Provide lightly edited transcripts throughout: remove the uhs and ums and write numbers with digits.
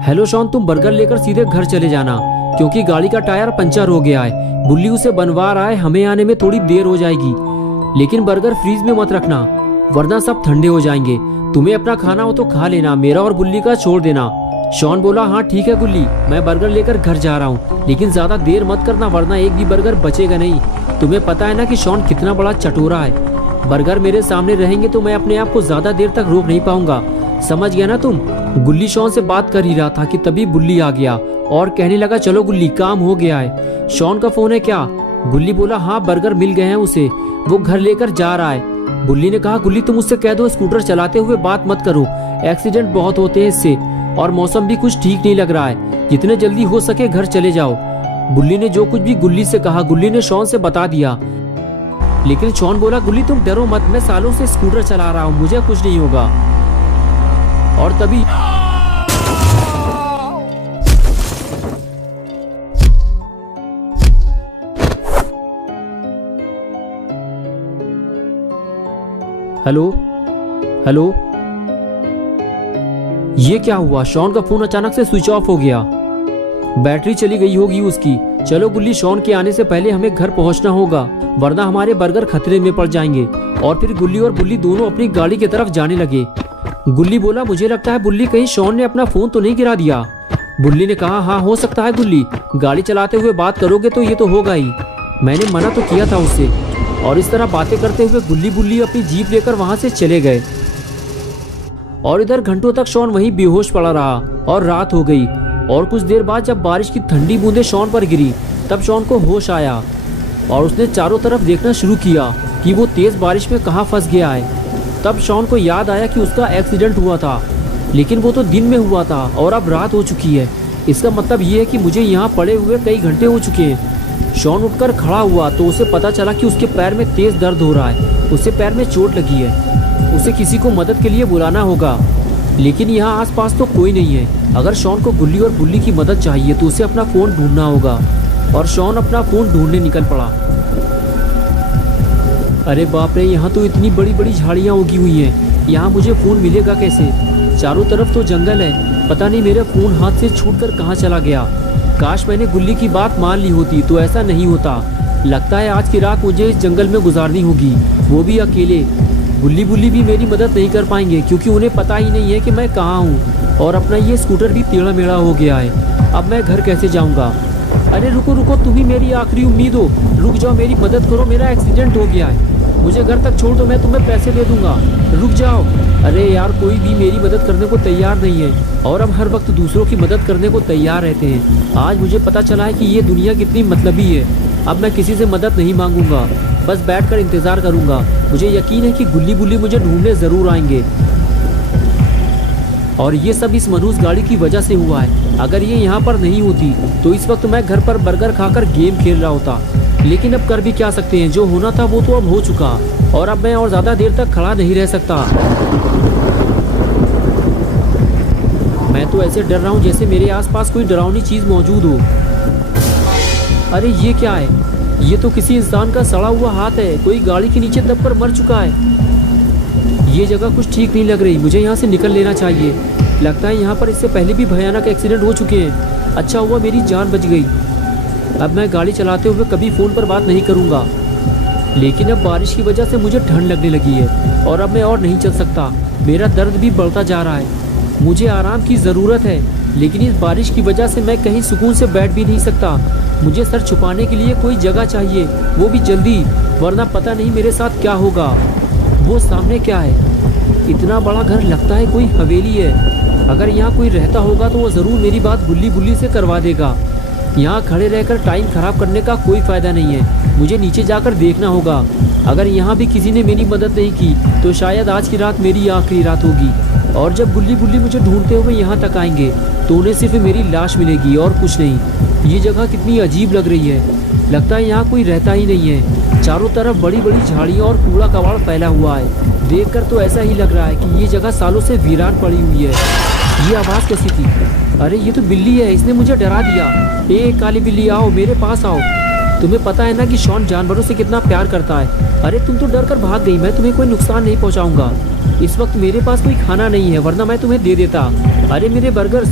Hello Shawn, तुम burger लेकर सीधे घर चले जाना क्योंकि गाड़ी का टायर पंचर हो गया है। बुल्ली उसे बनवा रहा है, हमें आने में थोड़ी देर हो जाएगी। लेकिन बर्गर फ्रीज में मत रखना वरना सब ठंडे हो जाएंगे। तुम्हें अपना खाना हो तो खा लेना, मेरा और बुल्ली का छोड़ देना। शॉन बोला, हाँ ठीक है गुल्ली, मैं बर्गर लेकर घर जा रहा हूँ, लेकिन ज्यादा देर मत करना वरना एक भी बर्गर बचेगा नहीं। तुम्हें पता है ना कि शॉन कितना बड़ा चटोरा है। बर्गर मेरे सामने रहेंगे तो मैं अपने आप को ज्यादा देर तक रोक नहीं पाऊंगा, समझ गया ना तुम। गुल्ली शॉन से बात कर ही रहा था कि तभी बुल्ली आ गया और कहने लगा, चलो गुल्ली काम हो गया है। शॉन का फोन है क्या? गुल्ली बोला, हाँ बर्गर मिल गए हैं उसे, वो घर लेकर जा रहा है। बुल्ली ने कहा, गुल्ली तुम उससे कह दो स्कूटर चलाते हुए बात मत करो, एक्सीडेंट बहुत होते हैं इससे, और मौसम भी कुछ ठीक नहीं लग रहा है, जितने जल्दी हो सके घर चले जाओ। बुल्ली ने जो कुछ भी गुल्ली से कहा गुल्ली ने शॉन से बता दिया। लेकिन शॉन बोला, गुल्ली तुम डरो मत, मैं सालों से स्कूटर चला रहा हूँ, मुझे कुछ नहीं होगा। और तभी हेलो हेलो, ये क्या हुआ? शॉन का फोन अचानक से स्विच ऑफ हो गया, बैटरी चली गई होगी उसकी। चलो गुल्ली, शॉन के आने से पहले हमें घर पहुंचना होगा वरना हमारे बर्गर खतरे में पड़ जाएंगे। और फिर गुल्ली और बुल्ली दोनों अपनी गाड़ी की तरफ जाने लगे। गुल्ली बोला, मुझे लगता है बुल्ली कहीं शॉन ने अपना फोन तो नहीं गिरा दिया। बुल्ली ने कहा, हाँ हो सकता है गुल्ली, गाड़ी चलाते हुए बात करोगे तो ये तो होगा ही, मैंने मना तो किया था उससे। और इस तरह बातें करते हुए गुल्ली बुल्ली अपनी जीप लेकर वहां से चले गए। और इधर घंटों तक शॉन वहीं बेहोश पड़ा रहा और रात हो गई। और कुछ देर बाद जब बारिश की ठंडी बूंदें शॉन पर गिरी तब शॉन को होश आया और उसने चारों तरफ देखना शुरू किया कि वो तेज बारिश में कहाँ फंस गया है। तब शॉन को याद आया कि उसका एक्सीडेंट हुआ था, लेकिन वो तो दिन में हुआ था और अब रात हो चुकी है। इसका मतलब ये है कि मुझे यहाँ पड़े हुए कई घंटे हो चुके हैं। शॉन उठकर खड़ा हुआ तो उसे पता चला कि उसके पैर में तेज दर्द हो रहा है, उसे पैर में चोट लगी है, उसे किसी को मदद के लिए बुलाना होगा। लेकिन यहाँ आसपास तो कोई नहीं है। अगर शॉन को गुल्ली और बुल्ली की मदद चाहिए तो उसे अपना फ़ोन ढूंढना होगा। और शॉन अपना फ़ोन ढूंढने निकल पड़ा। अरे बाप रे, यहाँ तो इतनी बड़ी बड़ी झाड़ियाँ उगी हुई हैं, यहाँ मुझे फ़ोन मिलेगा कैसे? चारों तरफ तो जंगल है, पता नहीं मेरा फ़ोन हाथ से छूटकर कहाँ चला गया। काश मैंने गुल्ली की बात मान ली होती तो ऐसा नहीं होता। लगता है आज की रात मुझे इस जंगल में गुजारनी होगी, वो भी अकेले। गुल्ली बुल्ली भी मेरी मदद नहीं कर पाएंगे क्योंकि उन्हें पता ही नहीं है कि मैं कहाँ हूँ। और अपना ये स्कूटर भी टेढ़ा मेढ़ा हो गया है, अब मैं घर कैसे जाऊँगा? अरे रुको रुको, तुम ही मेरी आखिरी उम्मीद हो, रुक जाओ, मेरी मदद करो, मेरा एक्सीडेंट हो गया है, मुझे घर तक छोड़ दो, मैं तुम्हें पैसे दे दूंगा, रुक जाओ। अरे यार, कोई भी मेरी मदद करने को तैयार नहीं है और हम हर वक्त दूसरों की मदद करने को तैयार रहते हैं। आज मुझे पता चला है कि ये दुनिया कितनी मतलबी है। अब मैं किसी से मदद नहीं मांगूंगा, बस बैठकर इंतज़ार करूंगा। मुझे यकीन है कि गुल्ली बुल्ली मुझे ढूंढने ज़रूर आएंगे और ये सब इस मनुष्य गाड़ी की वजह से हुआ है। अगर ये यहाँ पर नहीं होती तो इस वक्त मैं घर पर बर्गर खाकर गेम खेल रहा होता। लेकिन अब कर भी क्या सकते हैं, जो होना था वो तो अब हो चुका और अब मैं और ज़्यादा देर तक खड़ा नहीं रह सकता। मैं तो ऐसे डर रहा हूँ जैसे मेरे आसपास कोई डरावनी चीज़ मौजूद हो। अरे ये क्या है? ये तो किसी इंसान का सड़ा हुआ हाथ है, कोई गाड़ी के नीचे दबकर मर चुका है। ये जगह कुछ ठीक नहीं लग रही, मुझे यहाँ से निकल लेना चाहिए। लगता है यहाँ पर इससे पहले भी भयानक एक्सीडेंट हो चुके हैं। अच्छा हुआ मेरी जान बच गई। अब मैं गाड़ी चलाते हुए कभी फ़ोन पर बात नहीं करूँगा। लेकिन अब बारिश की वजह से मुझे ठंड लगने लगी है और अब मैं और नहीं चल सकता। मेरा दर्द भी बढ़ता जा रहा है, मुझे आराम की ज़रूरत है। लेकिन इस बारिश की वजह से मैं कहीं सुकून से बैठ भी नहीं सकता। मुझे सर छुपाने के लिए कोई जगह चाहिए, वो भी जल्दी, वरना पता नहीं मेरे साथ क्या होगा। वो सामने क्या है? इतना बड़ा घर, लगता है कोई हवेली है। अगर यहाँ कोई रहता होगा तो वो ज़रूर मेरी बात गुल्ली बुल्ली से करवा देगा। यहाँ खड़े रहकर टाइम ख़राब करने का कोई फ़ायदा नहीं है, मुझे नीचे जाकर देखना होगा। अगर यहाँ भी किसी ने मेरी मदद नहीं की तो शायद आज की रात मेरी आखिरी रात होगी। और जब गुल्ली बुल्ली मुझे ढूंढते हुए यहाँ तक आएंगे तो उन्हें सिर्फ मेरी लाश मिलेगी और कुछ नहीं। ये जगह कितनी अजीब लग रही है, लगता है यहाँ कोई रहता ही नहीं है। चारों तरफ बड़ी बड़ी झाड़ियाँ और कूड़ा कबाड़ फैला हुआ है। देखकर तो ऐसा ही लग रहा है कि ये जगह सालों से वीरान पड़ी हुई है। ये आवाज़ कैसी थी? अरे ये तो बिल्ली है, इसने मुझे डरा दिया। ए काली बिल्ली, आओ मेरे पास आओ। तुम्हें पता है ना कि शॉन जानवरों से कितना प्यार करता है। अरे तुम तो डर कर भाग गई, मैं तुम्हें कोई नुकसान नहीं पहुंचाऊंगा। इस वक्त मेरे पास कोई खाना नहीं है, वरना मैं तुम्हें दे देता। अरे मेरे बर्गर्स,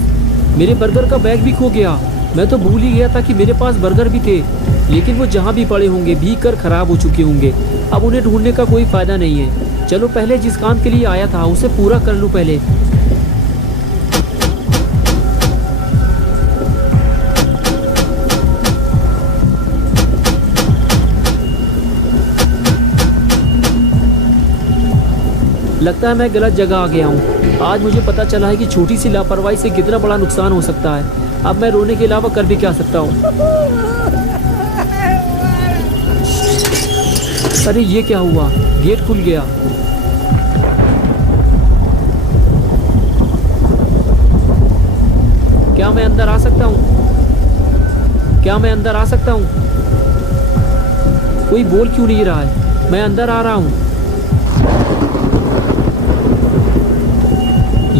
मेरे बर्गर का बैग भी खो गया। मैं तो भूल ही गया था कि मेरे पास बर्गर भी थे, लेकिन वो जहाँ भी पड़े होंगे भीग कर खराब हो चुके होंगे। अब उन्हें ढूंढने का कोई फायदा नहीं है। चलो पहले जिस काम के लिए आया था उसे पूरा कर लूँ पहले। लगता है मैं गलत जगह आ गया हूँ। आज मुझे पता चला है कि छोटी सी लापरवाही से कितना बड़ा नुकसान हो सकता है। अब मैं रोने के अलावा कर भी क्या सकता हूँ। अरे ये क्या हुआ, गेट खुल गया। क्या मैं अंदर आ सकता हूँ? क्या मैं अंदर आ सकता हूँ? कोई बोल क्यों नहीं रहा है? मैं अंदर आ रहा हूँ।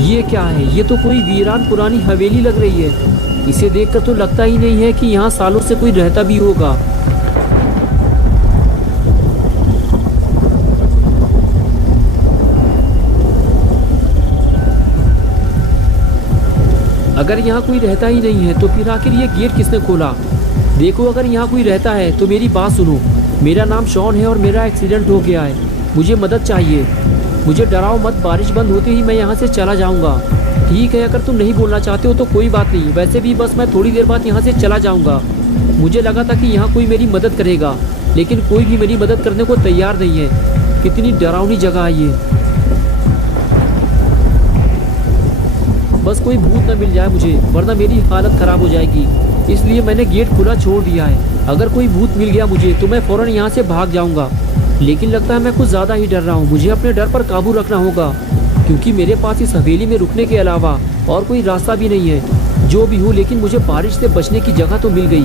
ये क्या है? ये तो कोई वीरान पुरानी हवेली लग रही है। इसे देखकर तो लगता ही नहीं है कि यहाँ सालों से कोई रहता भी होगा। अगर यहाँ कोई रहता ही नहीं है तो फिर आखिर ये गेट किसने खोला? देखो, अगर यहाँ कोई रहता है तो मेरी बात सुनो। मेरा नाम शॉन है और मेरा एक्सीडेंट हो गया है। मुझे मदद चाहिए। मुझे डराओ मत, बारिश बंद होते ही मैं यहाँ से चला जाऊँगा। ठीक है, अगर तुम नहीं बोलना चाहते हो तो कोई बात नहीं। वैसे भी बस मैं थोड़ी देर बाद यहाँ से चला जाऊँगा। मुझे लगा था कि यहाँ कोई मेरी मदद करेगा, लेकिन कोई भी मेरी मदद करने को तैयार नहीं है। कितनी डरावनी जगह है ये। बस कोई भूत न मिल जाए मुझे, वरना मेरी हालत ख़राब हो जाएगी। इसलिए मैंने गेट खुला छोड़ दिया है। अगर कोई भूत मिल गया मुझे तो मैं फ़ौरन यहाँ से भाग जाऊँगा। लेकिन लगता है मैं कुछ ज़्यादा ही डर रहा हूँ। मुझे अपने डर पर काबू रखना होगा, क्योंकि मेरे पास इस हवेली में रुकने के अलावा और कोई रास्ता भी नहीं है। जो भी हो, लेकिन मुझे बारिश से बचने की जगह तो मिल गई।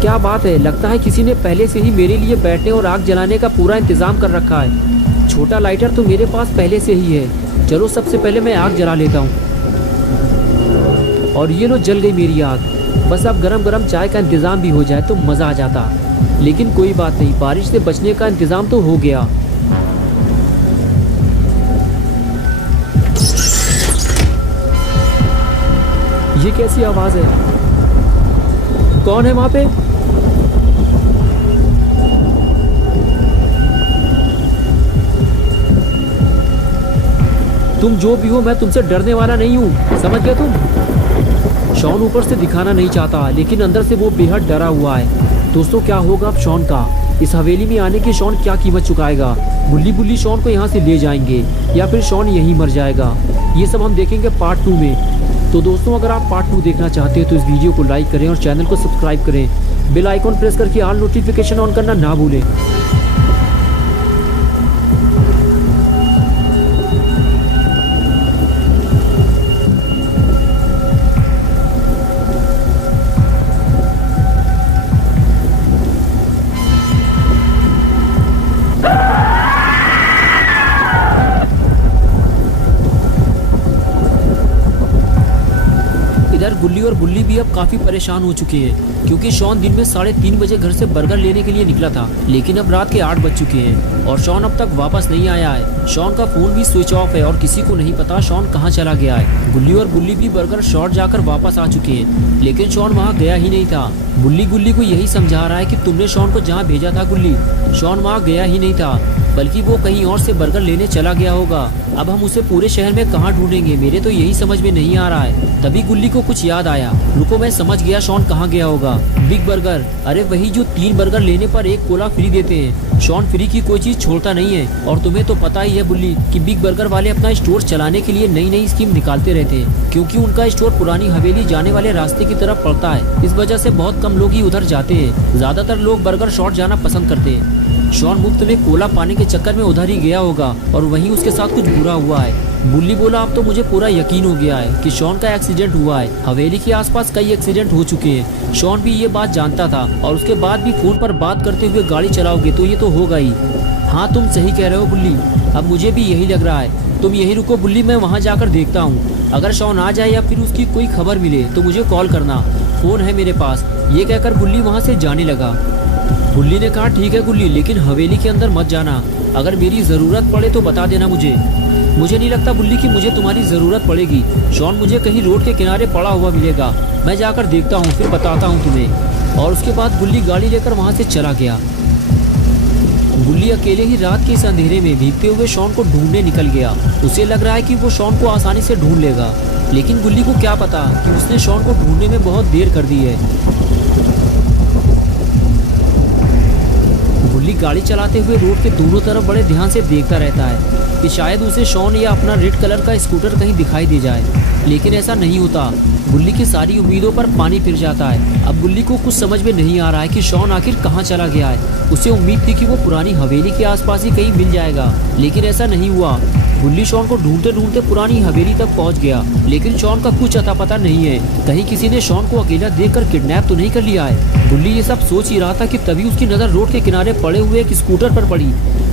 क्या बात है, लगता है किसी ने पहले से ही मेरे लिए बैठने और आग जलाने का पूरा इंतजाम कर रखा है। छोटा लाइटर तो मेरे पास पहले से ही है। चलो सबसे पहले मैं आग जला लेता हूँ। और ये लो, जल गई मेरी आग। बस अब गरम गरम चाय का इंतज़ाम भी हो जाए तो मज़ा आ जाता। लेकिन कोई बात नहीं, बारिश से बचने का इंतज़ाम तो हो गया। ये कैसी आवाज़ है? कौन है वहाँ पे? तुम जो भी हो, मैं तुमसे डरने वाला नहीं हूँ, समझ गए तुम? शॉन ऊपर से दिखाना नहीं चाहता, लेकिन अंदर से वो बेहद डरा हुआ है। दोस्तों, क्या होगा अब शॉन का? इस हवेली में आने की शॉन क्या कीमत चुकाएगा? बुल्ली बुल्ली शॉन को यहाँ से ले जाएंगे या फिर शॉन यहीं मर जाएगा? ये सब हम देखेंगे पार्ट 2 में। तो दोस्तों, अगर आप पार्ट 2 देखना चाहते हैं तो इस वीडियो को लाइक करें और चैनल को सब्सक्राइब करें। बेल आइकॉन प्रेस करके ऑल नोटिफिकेशन ऑन करना ना भूलें। इधर गुल्ली और बुल्ली भी अब काफी परेशान हो चुके हैं, क्योंकि शॉन दिन में 3:30 बजे घर से बर्गर लेने के लिए निकला था, लेकिन अब रात के 8 बज चुके हैं और शॉन अब तक वापस नहीं आया है। शॉन का फोन भी स्विच ऑफ है और किसी को नहीं पता शॉन कहाँ चला गया है। गुल्ली और बुल्ली भी बर्गर शॉट जाकर वापस आ चुके हैं, लेकिन शॉन वहाँ गया ही नहीं था। बुल्ली गुल्ली को यही समझा रहा है कि तुमने शॉन को जहाँ भेजा था गुल्ली, शॉन वहाँ गया ही नहीं था, बल्कि वो कहीं और से बर्गर लेने चला गया होगा। अब हम उसे पूरे शहर में कहाँ ढूंढेंगे? मेरे तो यही समझ में नहीं आ रहा है। तभी गुल्ली को कुछ याद आया। रुको, मैं समझ गया शॉन कहाँ गया होगा। बिग बर्गर, अरे वही जो 3 बर्गर लेने पर 1 कोला फ्री देते हैं। शॉन फ्री की कोई चीज छोड़ता नहीं है। और तुम्हें तो पता ही है बुल्ली कि बिग बर्गर वाले अपना स्टोर चलाने के लिए नई नई स्कीम निकालते रहते हैं, क्योंकि उनका स्टोर पुरानी हवेली जाने वाले रास्ते की तरफ पड़ता है। इस वजह से बहुत कम लोग ही उधर जाते हैं। ज्यादातर लोग बर्गर शॉट जाना पसंद करते हैं। शॉन मुफ्त में कोला पाने के चक्कर में उधर ही गया होगा और वहीं उसके साथ कुछ बुरा हुआ है। बुल्ली बोला, अब तो मुझे पूरा यकीन हो गया है कि शॉन का एक्सीडेंट हुआ है। हवेली के आसपास कई एक्सीडेंट हो चुके हैं। शॉन भी ये बात जानता था और उसके बाद भी फोन पर बात करते हुए गाड़ी चलाओगे तो ये तो होगा ही। हाँ, तुम सही कह रहे हो बुल्ली, अब मुझे भी यही लग रहा है। तुम यही रुको बुल्ली, मैं वहाँ जाकर देखता हूँ। अगर शॉन आ जाए या फिर उसकी कोई खबर मिले तो मुझे कॉल करना, फोन है मेरे पास। ये कहकर बुल्ली वहाँ से जाने लगा। बुल्ली ने कहा, ठीक है गुल्ली, लेकिन हवेली के अंदर मत जाना। अगर मेरी ज़रूरत पड़े तो बता देना मुझे। मुझे नहीं लगता बुल्ली कि मुझे तुम्हारी ज़रूरत पड़ेगी। शॉन मुझे कहीं रोड के किनारे पड़ा हुआ मिलेगा, मैं जाकर देखता हूँ, फिर बताता हूँ तुम्हें। और उसके बाद बुल्ली गाड़ी लेकर वहाँ से चला गया। बुल्ली अकेले ही रात के इस अंधेरे में भीगते हुए शॉन को ढूंढने निकल गया। उसे लग रहा है कि वो शॉन को आसानी से ढूंढ लेगा, लेकिन बुल्ली को क्या पता कि उसने शॉन को ढूंढने में बहुत देर कर दी है। बुल्ली गाड़ी चलाते हुए रोड के दोनों तरफ बड़े ध्यान से देखता रहता है कि शायद उसे शॉन या अपना रेड कलर का स्कूटर कहीं दिखाई दे जाए, लेकिन ऐसा नहीं होता। बुल्ली की सारी उम्मीदों पर पानी फिर जाता है। अब बुल्ली को कुछ समझ में नहीं आ रहा है कि शॉन आखिर कहाँ चला गया है। उसे उम्मीद थी कि वो पुरानी हवेली के आसपास ही कहीं मिल जाएगा, लेकिन ऐसा नहीं हुआ। बुल्ली शॉन को ढूंढते ढूंढते पुरानी हवेली तक पहुंच गया, लेकिन शॉन का कुछ अता पता नहीं है। कहीं किसी ने शॉन को अकेला देखकर किडनैप तो नहीं कर लिया है। बुल्ली ये सब सोच ही रहा था कि तभी उसकी नज़र रोड के किनारे पड़े हुए एक स्कूटर पर पड़ी,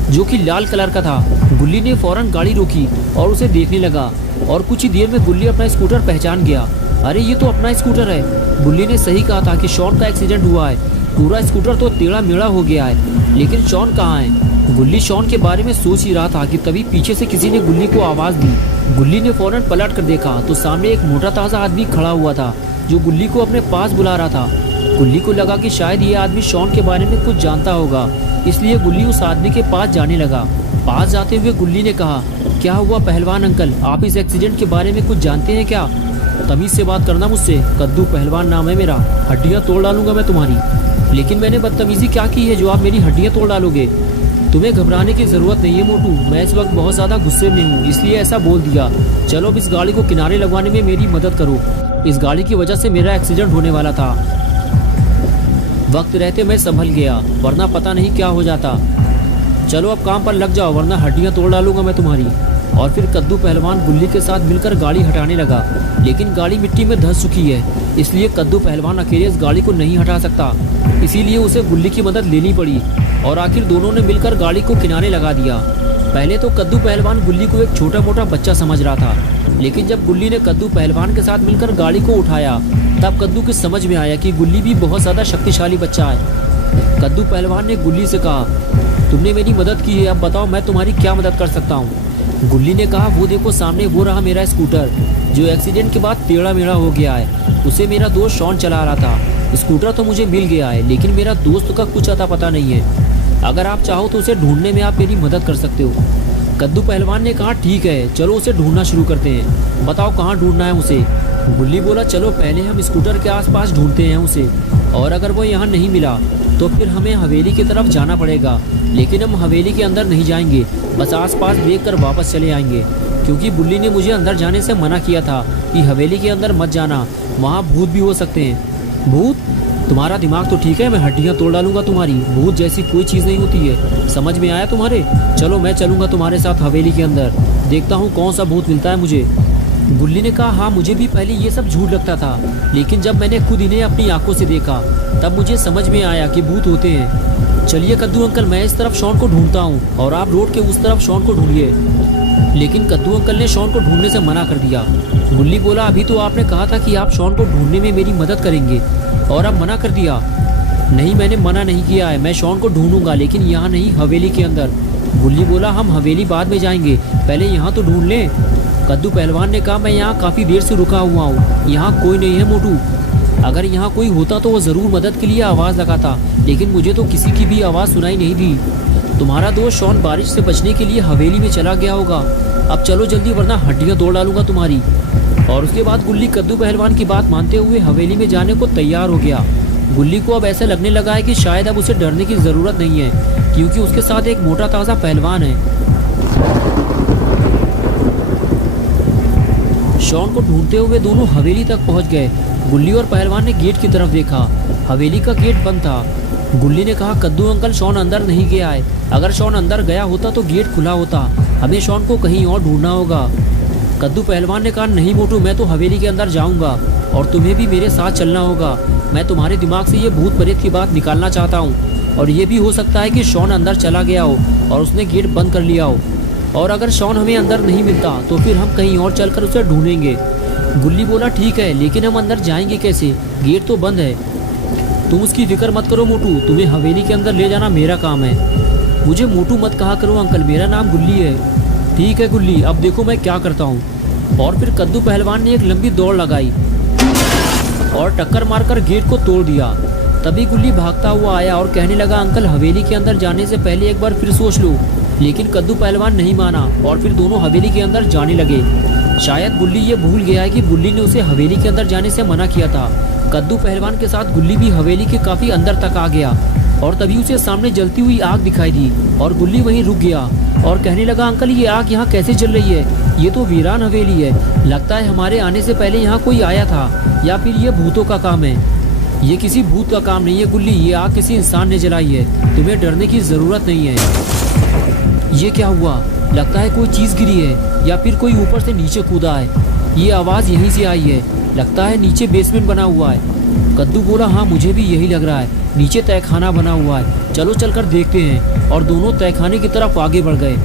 जो कि लाल कलर का था। बुल्ली ने फौरन गाड़ी रोकी और उसे देखने लगा, और कुछ ही देर में बुल्ली अपना स्कूटर पहचान गया। अरे ये तो अपना स्कूटर है। बुल्ली ने सही कहा था कि शॉन का एक्सीडेंट हुआ है। पूरा स्कूटर तो टेढ़ा मेढ़ा हो गया है, लेकिन शॉन कहाँ है? बुल्ली शॉन के बारे में सोच ही रहा था कि तभी पीछे से किसी ने बुल्ली को आवाज़ दी। बुल्ली ने फौरन पलट कर देखा तो सामने एक मोटा ताज़ा आदमी खड़ा हुआ था, जो बुल्ली को अपने पास बुला रहा था। बुल्ली को लगा कि शायद ये आदमी शॉन के बारे में कुछ जानता होगा, इसलिए बुल्ली उस आदमी के पास जाने लगा। पास जाते हुए बुल्ली ने कहा, क्या हुआ पहलवान अंकल, आप इस एक्सीडेंट के बारे में कुछ जानते हैं क्या? तमीज़ से बात करना मुझसे, कद्दू पहलवान नाम है मेरा, हड्डियाँ तोड़ डालूंगा मैं तुम्हारी। लेकिन मैंने बदतमीज़ी क्या की है जो आप मेरी हड्डियाँ तोड़ डालोगे? तुम्हें घबराने की ज़रूरत नहीं है मोटू, मैं इस वक्त बहुत ज़्यादा गुस्से में हूँ, इसलिए ऐसा बोल दिया। चलो अब इस गाड़ी को किनारे लगवाने में मेरी मदद करो। इस गाड़ी की वजह से मेरा एक्सीडेंट होने वाला था। वक्त रहते मैं संभल गया, वरना पता नहीं क्या हो जाता। चलो अब काम पर लग जाओ, वरना हड्डियाँ तोड़ डालूंगा मैं तुम्हारी। और फिर कद्दू पहलवान बुल्ली के साथ मिलकर गाड़ी हटाने लगा, लेकिन गाड़ी मिट्टी में धंस चुकी है, इसलिए कद्दू पहलवान अकेले इस गाड़ी को नहीं हटा सकता। इसीलिए उसे बुल्ली की मदद लेनी पड़ी, और आखिर दोनों ने मिलकर गाड़ी को किनारे लगा दिया। पहले तो कद्दू पहलवान बुल्ली को एक छोटा मोटा बच्चा समझ रहा था, लेकिन जब बुल्ली ने कद्दू पहलवान के साथ मिलकर गाड़ी को उठाया, तब कद्दू को समझ में आया कि गुल्ली भी बहुत ज़्यादा शक्तिशाली बच्चा है। कद्दू पहलवान ने गुल्ली से कहा, तुमने मेरी मदद की है, अब बताओ मैं तुम्हारी क्या मदद कर सकता हूँ? गुल्ली ने कहा, वो देखो सामने वो रहा मेरा स्कूटर, जो एक्सीडेंट के बाद टेढ़ा मेढ़ा हो गया है। उसे मेरा दोस्त शॉन चला रहा था। स्कूटर तो मुझे मिल गया है, लेकिन मेरा दोस्त का कुछ अता पता नहीं है। अगर आप चाहो तो उसे ढूंढने में आप मेरी मदद कर सकते हो। कद्दू पहलवान ने कहा, ठीक है चलो उसे ढूंढना शुरू करते हैं, बताओ कहाँ ढूंढना है उसे? गुल्ली बोला, चलो पहले हम स्कूटर के आसपास ढूंढते हैं उसे, और अगर वो यहाँ नहीं मिला तो फिर हमें हवेली की तरफ जाना पड़ेगा। लेकिन हम हवेली के अंदर नहीं जाएंगे, बस आसपास देखकर वापस चले आएंगे, क्योंकि बुल्ली ने मुझे अंदर जाने से मना किया था कि हवेली के अंदर मत जाना, वहाँ भूत भी हो सकते हैं। भूत? तुम्हारा दिमाग तो ठीक है, मैं हड्डियाँ तोड़ डालूंगा तुम्हारी, भूत जैसी कोई चीज़ नहीं होती है, समझ में आया तुम्हारे? चलो मैं चलूँगा तुम्हारे साथ हवेली के अंदर, देखता हूँ कौन सा भूत मिलता है मुझे। बुल्ली ने कहा, हाँ मुझे भी पहले ये सब झूठ लगता था, लेकिन जब मैंने खुद इन्हें अपनी आंखों से देखा तब मुझे समझ में आया कि भूत होते हैं। चलिए कद्दू अंकल, मैं इस तरफ शॉन को ढूंढता हूँ और आप रोड के उस तरफ शॉन को ढूंढिए। लेकिन कद्दू अंकल ने शॉन को ढूंढने से मना कर दिया। बुल्ली बोला, अभी तो आपने कहा था कि आप शॉन को ढूंढने में मेरी मदद करेंगे, और अब मना कर दिया। नहीं, मैंने मना नहीं किया है, मैं शॉन को ढूंढूंगा, लेकिन यहाँ नहीं, हवेली के अंदर। बुल्ली बोला, हम हवेली बाद में जाएंगे, पहले यहाँ तो ढूंढ लें। कद्दू पहलवान ने कहा, मैं यहाँ काफ़ी देर से रुका हुआ हूँ, यहाँ कोई नहीं है मोटू। अगर यहाँ कोई होता तो वो ज़रूर मदद के लिए आवाज़ लगाता, लेकिन मुझे तो किसी की भी आवाज़ सुनाई नहीं दी। तुम्हारा दोस्त शॉन बारिश से बचने के लिए हवेली में चला गया होगा, अब चलो जल्दी, वरना हड्डियाँ तोड़ डालूंगा तुम्हारी। और उसके बाद गुल्ली कद्दू पहलवान की बात मानते हुए हवेली में जाने को तैयार हो गया। गुल्ली को अब ऐसा लगने लगा है कि शायद अब उसे डरने की ज़रूरत नहीं है, क्योंकि उसके साथ एक मोटा ताज़ा पहलवान है। शॉन को ढूंढते हुए दोनों हवेली तक पहुंच गए। गुल्ली और पहलवान ने गेट की तरफ देखा, हवेली का गेट बंद था। गुल्ली ने कहा, कद्दू अंकल शॉन अंदर नहीं गया है, अगर शॉन अंदर गया होता तो गेट खुला होता, हमें शॉन को कहीं और ढूंढना होगा। कद्दू पहलवान ने कहा, नहीं मोटू, मैं तो हवेली के अंदर जाऊंगा और तुम्हें भी मेरे साथ चलना होगा। मैं तुम्हारे दिमाग से ये भूत प्रेत की बात निकालना चाहता हूँ, और ये भी हो सकता है कि शॉन अंदर चला गया हो और उसने गेट बंद कर लिया हो, और अगर शॉन हमें अंदर नहीं मिलता तो फिर हम कहीं और चलकर उसे ढूंढेंगे। गुल्ली बोला, ठीक है, लेकिन हम अंदर जाएंगे कैसे? गेट तो बंद है। तुम उसकी फिक्र मत करो मोटू, तुम्हें हवेली के अंदर ले जाना मेरा काम है। मुझे मोटू मत कहा करो अंकल, मेरा नाम गुल्ली है। ठीक है गुल्ली, अब देखो मैं क्या करता हूँ। और फिर कद्दू पहलवान ने एक लंबी दौड़ लगाई और टक्कर मारकर गेट को तोड़ दिया। तभी गुल्ली भागता हुआ आया और कहने लगा, अंकल हवेली के अंदर जाने से पहले एक बार फिर सोच लो। लेकिन कद्दू पहलवान नहीं माना और फिर दोनों हवेली के अंदर जाने लगे। शायद गुल्ली ये भूल गया है कि गुल्ली ने उसे हवेली के अंदर जाने से मना किया था। कद्दू पहलवान के साथ गुल्ली भी हवेली के काफी अंदर तक आ गया और तभी उसे सामने जलती हुई आग दिखाई दी और गुल्ली वहीं रुक गया और कहने लगा, अंकल ये आग यहाँ कैसे जल रही है? ये तो वीरान हवेली है। लगता है हमारे आने से पहले यहाँ कोई आया था या फिर ये भूतों का काम है। ये किसी भूत का काम नहीं है गुल्ली, ये आग किसी इंसान ने जलाई है। तुम्हें डरने की जरूरत नहीं है। ये क्या हुआ? लगता है कोई चीज गिरी है या फिर कोई ऊपर से नीचे कूदा है। ये आवाज यहीं से आई है। लगता है नीचे बेसमेंट बना हुआ है। कद्दू बोला, हाँ मुझे भी यही लग रहा है, नीचे तहखाना बना हुआ है। चलो चलकर देखते हैं। और दोनों तहखाने की तरफ आगे बढ़ गए।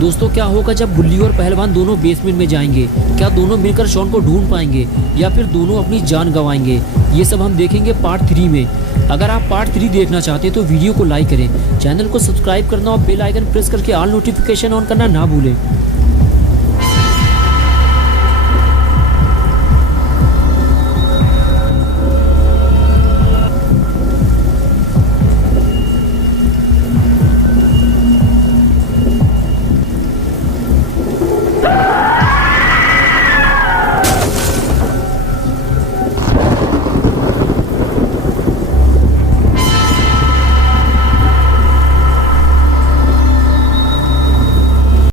दोस्तों क्या होगा जब गुल्ली और पहलवान दोनों बेसमेंट में जाएंगे? क्या दोनों मिलकर शॉन को ढूंढ पाएंगे या फिर दोनों अपनी जान गंवाएंगे? ये सब हम देखेंगे पार्ट 3 में। अगर आप पार्ट 3 देखना चाहते हैं तो वीडियो को लाइक करें, चैनल को सब्सक्राइब करना और बेल आइकन प्रेस करके ऑल नोटिफिकेशन ऑन करना ना भूलें।